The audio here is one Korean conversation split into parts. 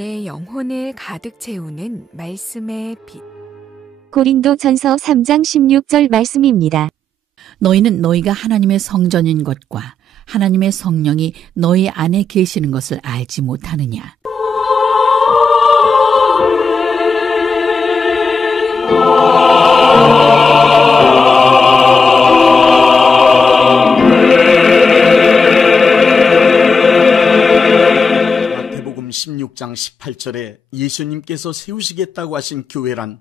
내 영혼을 가득 채우는 말씀의 빛. 고린도전서 3장 16절 말씀입니다. 너희는 너희가 하나님의 성전인 것과 하나님의 성령이 너희 안에 계시는 것을 알지 못하느냐. 마태복음 16장 18절에 예수님께서 세우시겠다고 하신 교회란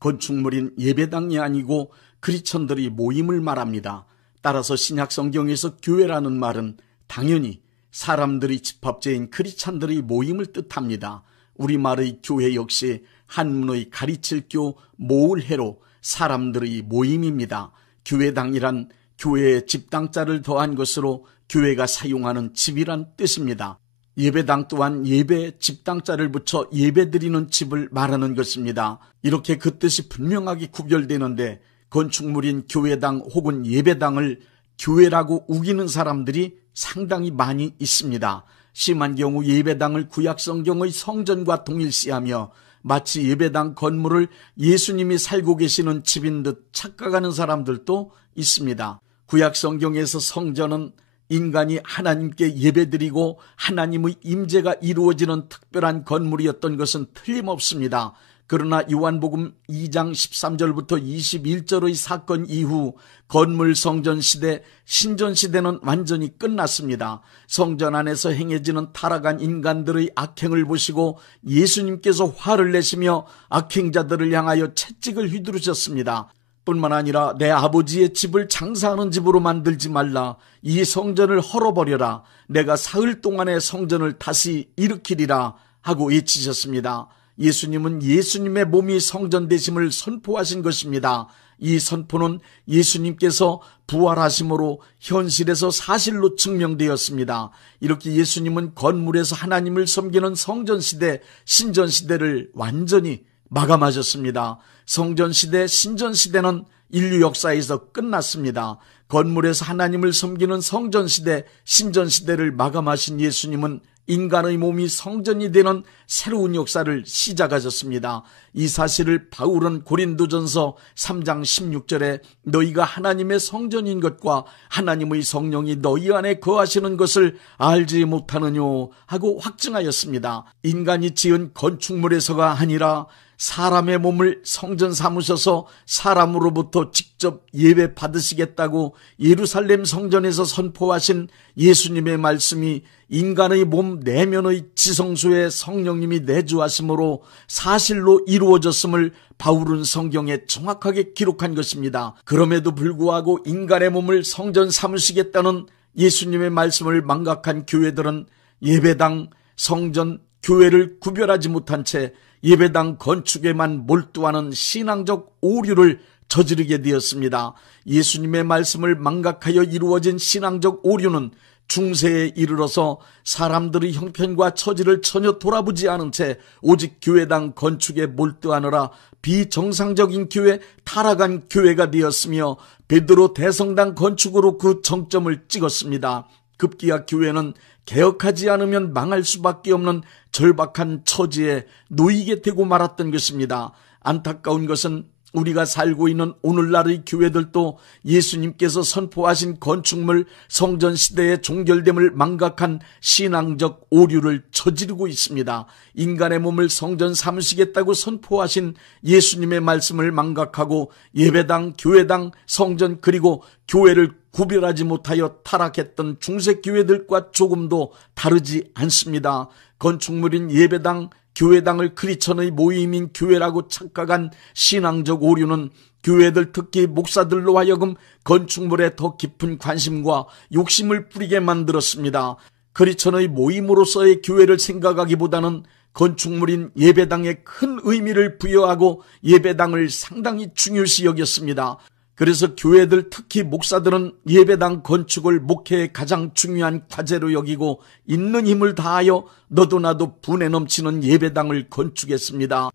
건축물인 예배당이 아니고 크리스천들이 모임을 말합니다. 따라서 신약 성경에서 교회라는 말은 당연히 사람들이 집합체인 크리스천들이 모임을 뜻합니다. 우리말의 교회 역시 한문의 가르칠 교 모을 해로 사람들의 모임입니다. 교회당이란 교회의 집당자를 더한 것으로 교회가 사용하는 집이란 뜻입니다. 예배당 또한 예배 집당자를 붙여 예배드리는 집을 말하는 것입니다. 이렇게 그 뜻이 분명하게 구별되는데 건축물인 교회당 혹은 예배당을 교회라고 우기는 사람들이 상당히 많이 있습니다. 심한 경우 예배당을 구약성경의 성전과 동일시하며 마치 예배당 건물을 예수님이 살고 계시는 집인 듯 착각하는 사람들도 있습니다. 구약성경에서 성전은 인간이 하나님께 예배드리고 하나님의 임재가 이루어지는 특별한 건물이었던 것은 틀림없습니다. 그러나 요한복음 2장 13절부터 21절의 사건 이후 건물 성전 시대, 신전 시대는 완전히 끝났습니다. 성전 안에서 행해지는 타락한 인간들의 악행을 보시고 예수님께서 화를 내시며 악행자들을 향하여 채찍을 휘두르셨습니다. 뿐만 아니라 내 아버지의 집을 장사하는 집으로 만들지 말라. 이 성전을 헐어버려라. 내가 사흘 동안에 성전을 다시 일으키리라 하고 외치셨습니다. 예수님은 예수님의 몸이 성전 되심을 선포하신 것입니다. 이 선포는 예수님께서 부활하심으로 현실에서 사실로 증명되었습니다. 이렇게 예수님은 건물에서 하나님을 섬기는 성전시대, 신전시대를 완전히 마감하셨습니다. 성전시대, 신전시대는 인류 역사에서 끝났습니다. 건물에서 하나님을 섬기는 성전시대, 신전시대를 마감하신 예수님은 인간의 몸이 성전이 되는 새로운 역사를 시작하셨습니다. 이 사실을 바울은 고린도전서 3장 16절에 너희가 하나님의 성전인 것과 하나님의 성령이 너희 안에 거하시는 것을 알지 못하느뇨 하고 확증하였습니다. 인간이 지은 건축물에서가 아니라 사람의 몸을 성전 삼으셔서 사람으로부터 직접 예배 받으시겠다고 예루살렘 성전에서 선포하신 예수님의 말씀이 인간의 몸 내면의 지성소에 성령님이 내주하심으로 사실로 이루어졌음을 바울은 성경에 정확하게 기록한 것입니다. 그럼에도 불구하고 인간의 몸을 성전 삼으시겠다는 예수님의 말씀을 망각한 교회들은 예배당, 성전, 교회를 구별하지 못한 채 예배당 건축에만 몰두하는 신앙적 오류를 저지르게 되었습니다. 예수님의 말씀을 망각하여 이루어진 신앙적 오류는 중세에 이르러서 사람들의 형편과 처지를 전혀 돌아보지 않은 채 오직 교회당 건축에 몰두하느라 비정상적인 교회, 타락한 교회가 되었으며 베드로 대성당 건축으로 그 정점을 찍었습니다. 급기야 교회는 개혁하지 않으면 망할 수밖에 없는 절박한 처지에 놓이게 되고 말았던 것입니다. 안타까운 것은 우리가 살고 있는 오늘날의 교회들도 예수님께서 선포하신 건축물 성전 시대의 종결됨을 망각한 신앙적 오류를 저지르고 있습니다. 인간의 몸을 성전 삼으시겠다고 선포하신 예수님의 말씀을 망각하고 예배당, 교회당, 성전 그리고 교회를 구별하지 못하여 타락했던 중세교회들과 조금도 다르지 않습니다. 건축물인 예배당, 교회당을 크리스천의 모임인 교회라고 착각한 신앙적 오류는 교회들 특히 목사들로 하여금 건축물에 더 깊은 관심과 욕심을 뿌리게 만들었습니다. 크리스천의 모임으로서의 교회를 생각하기보다는 건축물인 예배당에 큰 의미를 부여하고 예배당을 상당히 중요시 여겼습니다. 그래서 교회들 특히 목사들은 예배당 건축을 목회의 가장 중요한 과제로 여기고 있는 힘을 다하여 너도 나도 분에 넘치는 예배당을 건축했습니다.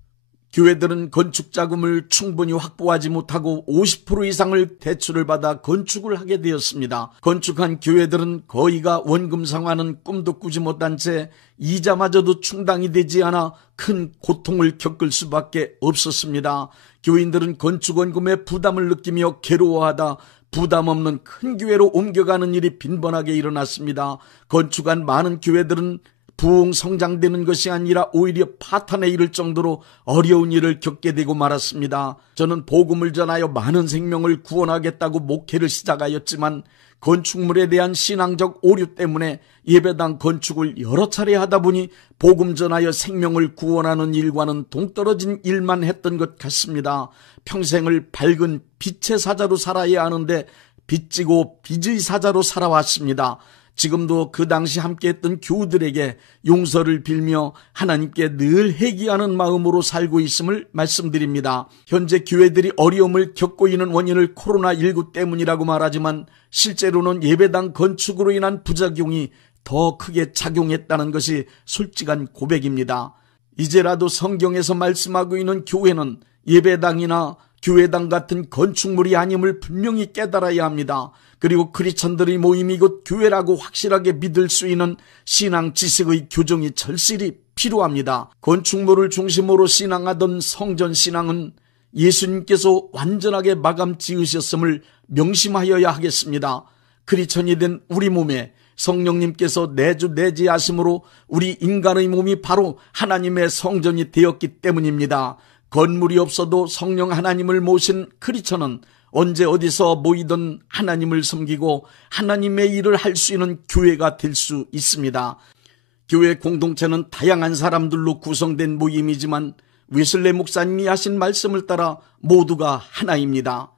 교회들은 건축 자금을 충분히 확보하지 못하고 50% 이상을 대출을 받아 건축을 하게 되었습니다. 건축한 교회들은 거의가 원금 상환은 꿈도 꾸지 못한 채 이자마저도 충당이 되지 않아 큰 고통을 겪을 수밖에 없었습니다. 교인들은 건축 원금에 부담을 느끼며 괴로워하다 부담 없는 큰 교회로 옮겨가는 일이 빈번하게 일어났습니다. 건축한 많은 교회들은 부흥 성장되는 것이 아니라 오히려 파탄에 이를 정도로 어려운 일을 겪게 되고 말았습니다. 저는 복음을 전하여 많은 생명을 구원하겠다고 목회를 시작하였지만 건축물에 대한 신앙적 오류 때문에 예배당 건축을 여러 차례 하다 보니 복음 전하여 생명을 구원하는 일과는 동떨어진 일만 했던 것 같습니다. 평생을 밝은 빛의 사자로 살아야 하는데 빚지고 빚의 사자로 살아왔습니다. 지금도 그 당시 함께했던 교우들에게 용서를 빌며 하나님께 늘 회개하는 마음으로 살고 있음을 말씀드립니다. 현재 교회들이 어려움을 겪고 있는 원인을 코로나19 때문이라고 말하지만 실제로는 예배당 건축으로 인한 부작용이 더 크게 작용했다는 것이 솔직한 고백입니다. 이제라도 성경에서 말씀하고 있는 교회는 예배당이나 교회당 같은 건축물이 아님을 분명히 깨달아야 합니다. 그리고 크리스천들의 모임이 곧 교회라고 확실하게 믿을 수 있는 신앙 지식의 교정이 절실히 필요합니다. 건축물을 중심으로 신앙하던 성전 신앙은 예수님께서 완전하게 마감 지으셨음을 명심하여야 하겠습니다. 크리스천이 된 우리 몸에 성령님께서 내주내지하심으로 우리 인간의 몸이 바로 하나님의 성전이 되었기 때문입니다. 건물이 없어도 성령 하나님을 모신 크리스천은 언제 어디서 모이든 하나님을 섬기고 하나님의 일을 할 수 있는 교회가 될 수 있습니다. 교회 공동체는 다양한 사람들로 구성된 모임이지만 웨슬레 목사님이 하신 말씀을 따라 모두가 하나입니다.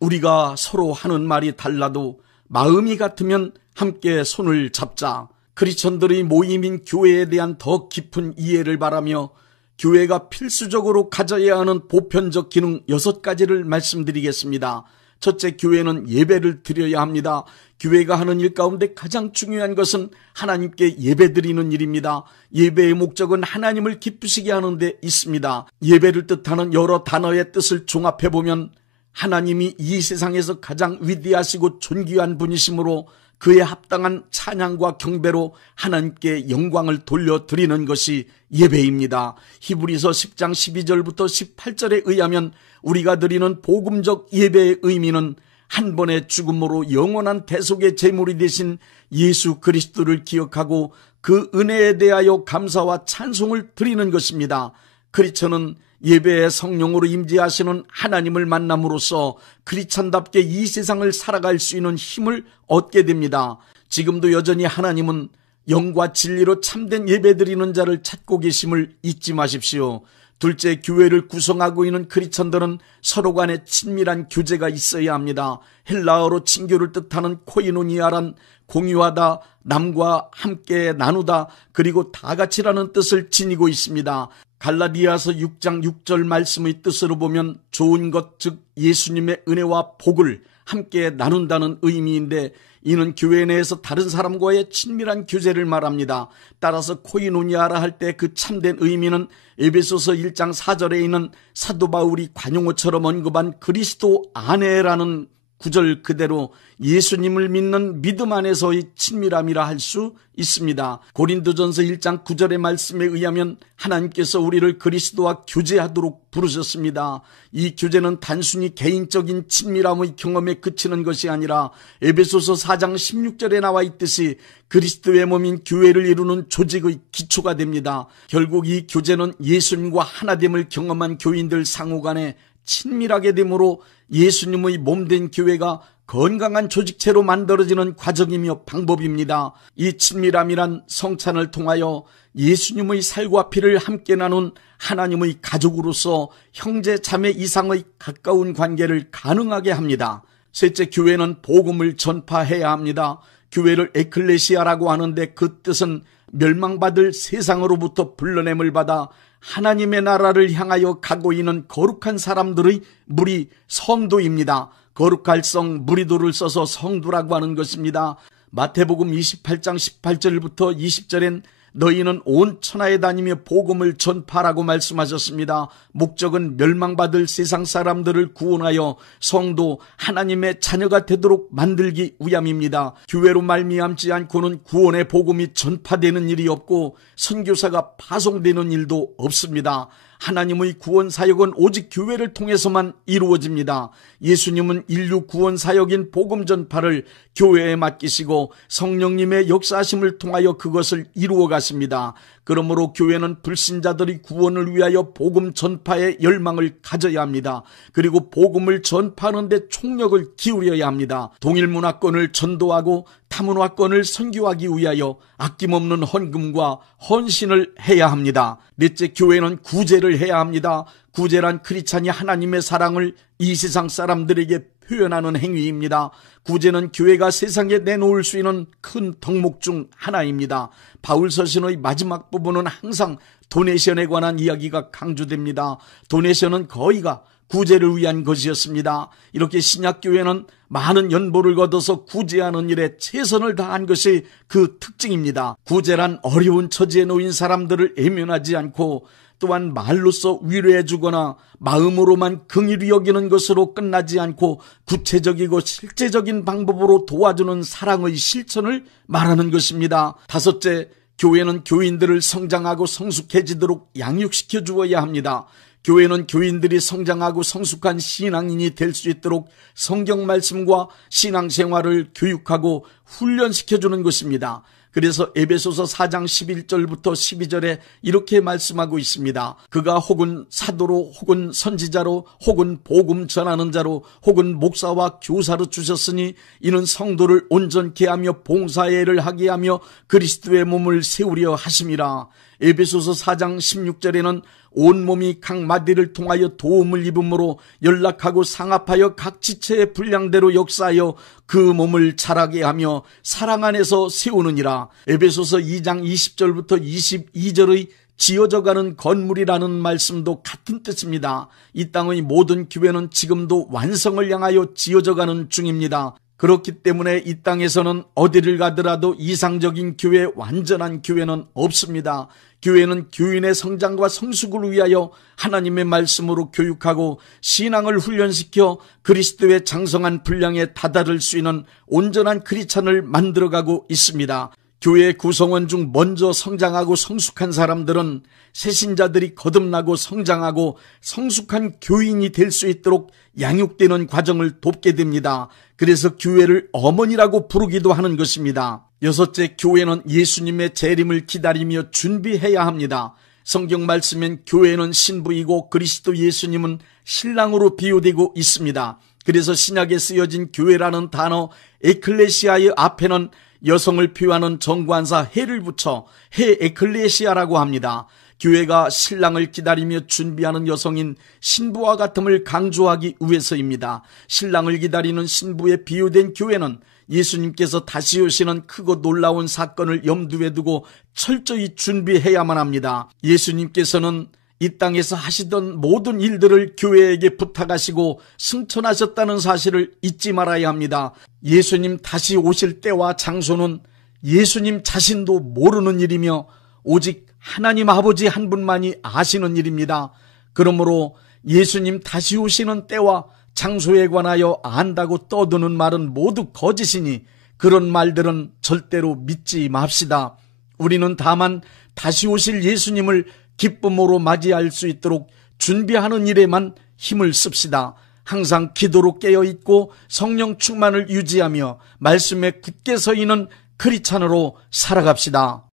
우리가 서로 하는 말이 달라도 마음이 같으면 함께 손을 잡자. 크리스천들의 모임인 교회에 대한 더 깊은 이해를 바라며 교회가 필수적으로 가져야 하는 보편적 기능 6가지를 말씀드리겠습니다. 첫째, 교회는 예배를 드려야 합니다. 교회가 하는 일 가운데 가장 중요한 것은 하나님께 예배드리는 일입니다. 예배의 목적은 하나님을 기쁘시게 하는 데 있습니다. 예배를 뜻하는 여러 단어의 뜻을 종합해보면 하나님이 이 세상에서 가장 위대하시고 존귀한 분이시므로 그에 합당한 찬양과 경배로 하나님께 영광을 돌려드리는 것이 예배입니다. 히브리서 10장 12절부터 18절에 의하면 우리가 드리는 복음적 예배의 의미는 한 번의 죽음으로 영원한 대속의 제물이 되신 예수 그리스도를 기억하고 그 은혜에 대하여 감사와 찬송을 드리는 것입니다. 크리스천은 예배의 성령으로 임재하시는 하나님을 만남으로써 크리스천답게 이 세상을 살아갈 수 있는 힘을 얻게 됩니다. 지금도 여전히 하나님은 영과 진리로 참된 예배드리는 자를 찾고 계심을 잊지 마십시오. 둘째, 교회를 구성하고 있는 크리스천들은 서로 간에 친밀한 교제가 있어야 합니다. 헬라어로 친교를 뜻하는 코이노니아란 공유하다, 남과 함께 나누다, 그리고 다같이라는 뜻을 지니고 있습니다. 갈라디아서 6장 6절 말씀의 뜻으로 보면 좋은 것, 즉 예수님의 은혜와 복을 함께 나눈다는 의미인데 이는 교회 내에서 다른 사람과의 친밀한 교제를 말합니다. 따라서 코이노니아라 할 때 그 참된 의미는 에베소서 1장 4절에 있는 사도 바울이 관용어처럼 언급한 그리스도 안에라는 구절 그대로 예수님을 믿는 믿음 안에서의 친밀함이라 할 수 있습니다. 고린도전서 1장 9절의 말씀에 의하면 하나님께서 우리를 그리스도와 교제하도록 부르셨습니다. 이 교제는 단순히 개인적인 친밀함의 경험에 그치는 것이 아니라 에베소서 4장 16절에 나와 있듯이 그리스도의 몸인 교회를 이루는 조직의 기초가 됩니다. 결국 이 교제는 예수님과 하나됨을 경험한 교인들 상호간에 친밀하게 되므로 예수님의 몸된 교회가 건강한 조직체로 만들어지는 과정이며 방법입니다. 이 친밀함이란 성찬을 통하여 예수님의 살과 피를 함께 나눈 하나님의 가족으로서 형제 자매 이상의 가까운 관계를 가능하게 합니다. 셋째, 교회는 복음을 전파해야 합니다. 교회를 에클레시아라고 하는데 그 뜻은 멸망받을 세상으로부터 불러냄을 받아 하나님의 나라를 향하여 가고 있는 거룩한 사람들의 무리 성도입니다. 거룩할 성 무리도를 써서 성도라고 하는 것입니다. 마태복음 28장 18절부터 20절엔 너희는 온 천하에 다니며 복음을 전파라고 말씀하셨습니다. 목적은 멸망받을 세상 사람들을 구원하여 성도 하나님의 자녀가 되도록 만들기 위함입니다. 교회로 말미암지 않고는 구원의 복음이 전파되는 일이 없고 선교사가 파송되는 일도 없습니다. 하나님의 구원 사역은 오직 교회를 통해서만 이루어집니다. 예수님은 인류 구원 사역인 복음 전파를 교회에 맡기시고 성령님의 역사하심을 통하여 그것을 이루어 가십니다. 그러므로 교회는 불신자들의 구원을 위하여 복음 전파의 열망을 가져야 합니다. 그리고 복음을 전파하는 데 총력을 기울여야 합니다. 동일 문화권을 전도하고 타문화권을 선교하기 위하여 아낌없는 헌금과 헌신을 해야 합니다. 넷째, 교회는 구제를 해야 합니다. 구제란 크리스찬이 하나님의 사랑을 이 세상 사람들에게 표현하는 행위입니다. 구제는 교회가 세상에 내놓을 수 있는 큰 덕목 중 하나입니다. 바울 서신의 마지막 부분은 항상 도네션에 관한 이야기가 강조됩니다. 도네션은 거의가 구제를 위한 것이었습니다. 이렇게 신약교회는 많은 연보를 거둬서 구제하는 일에 최선을 다한 것이 그 특징입니다. 구제란 어려운 처지에 놓인 사람들을 외면하지 않고 또한 말로써 위로해 주거나 마음으로만 긍휼히 여기는 것으로 끝나지 않고 구체적이고 실제적인 방법으로 도와주는 사랑의 실천을 말하는 것입니다. 다섯째, 교회는 교인들을 성장하고 성숙해지도록 양육시켜 주어야 합니다. 교회는 교인들이 성장하고 성숙한 신앙인이 될 수 있도록 성경 말씀과 신앙생활을 교육하고 훈련시켜주는 것입니다. 그래서 에베소서 4장 11절부터 12절에 이렇게 말씀하고 있습니다. 그가 혹은 사도로 혹은 선지자로 혹은 복음 전하는 자로 혹은 목사와 교사로 주셨으니 이는 성도를 온전케 하며 봉사의 하게 하며 그리스도의 몸을 세우려 하심이라. 에베소서 4장 16절에는 온몸이 각 마디를 통하여 도움을 입음으로 연락하고 상합하여 각 지체의 분량대로 역사하여 그 몸을 자라게 하며 사랑 안에서 세우느니라. 에베소서 2장 20절부터 22절의 지어져가는 건물이라는 말씀도 같은 뜻입니다. 이 땅의 모든 교회는 지금도 완성을 향하여 지어져가는 중입니다. 그렇기 때문에 이 땅에서는 어디를 가더라도 이상적인 교회, 완전한 교회는 없습니다. 교회는 교인의 성장과 성숙을 위하여 하나님의 말씀으로 교육하고 신앙을 훈련시켜 그리스도의 장성한 분량에 다다를 수 있는 온전한 크리스찬을 만들어가고 있습니다. 교회 구성원 중 먼저 성장하고 성숙한 사람들은 새신자들이 거듭나고 성장하고 성숙한 교인이 될 수 있도록 양육되는 과정을 돕게 됩니다. 그래서 교회를 어머니라고 부르기도 하는 것입니다. 여섯째, 교회는 예수님의 재림을 기다리며 준비해야 합니다. 성경 말씀엔 교회는 신부이고 그리스도 예수님은 신랑으로 비유되고 있습니다. 그래서 신약에 쓰여진 교회라는 단어 에클레시아의 앞에는 여성을 표하는 정관사 해를 붙여 해 에클레시아라고 합니다. 교회가 신랑을 기다리며 준비하는 여성인 신부와 같음을 강조하기 위해서입니다. 신랑을 기다리는 신부에 비유된 교회는 예수님께서 다시 오시는 크고 놀라운 사건을 염두에 두고 철저히 준비해야만 합니다. 예수님께서는 이 땅에서 하시던 모든 일들을 교회에게 부탁하시고 승천하셨다는 사실을 잊지 말아야 합니다. 예수님 다시 오실 때와 장소는 예수님 자신도 모르는 일이며 오직 하나님 아버지 한 분만이 아시는 일입니다. 그러므로 예수님 다시 오시는 때와 장소에 관하여 안다고 떠드는 말은 모두 거짓이니 그런 말들은 절대로 믿지 맙시다. 우리는 다만 다시 오실 예수님을 기쁨으로 맞이할 수 있도록 준비하는 일에만 힘을 씁시다. 항상 기도로 깨어있고 성령 충만을 유지하며 말씀에 굳게 서 있는 크리스찬으로 살아갑시다.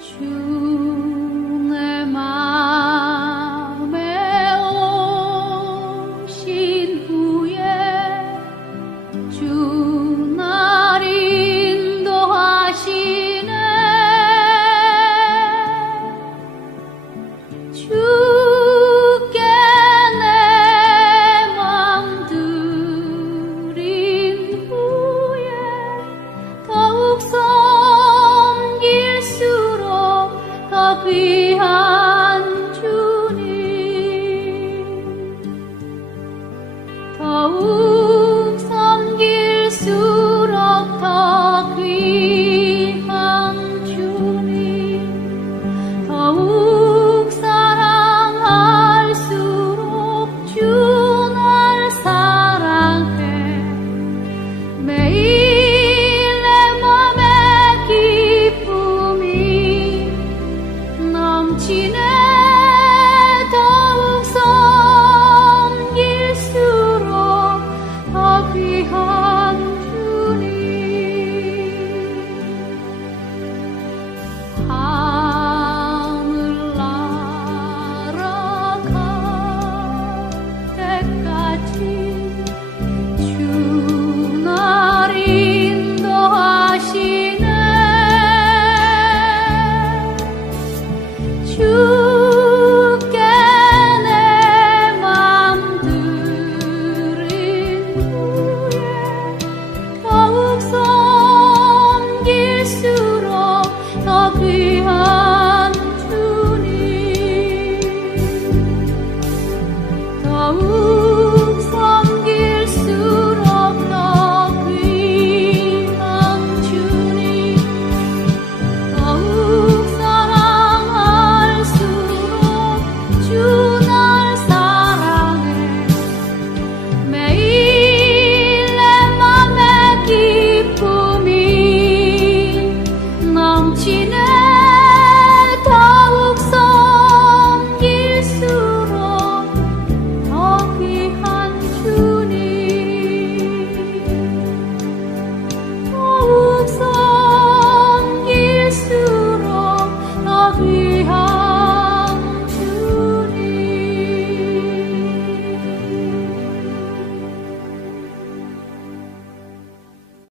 주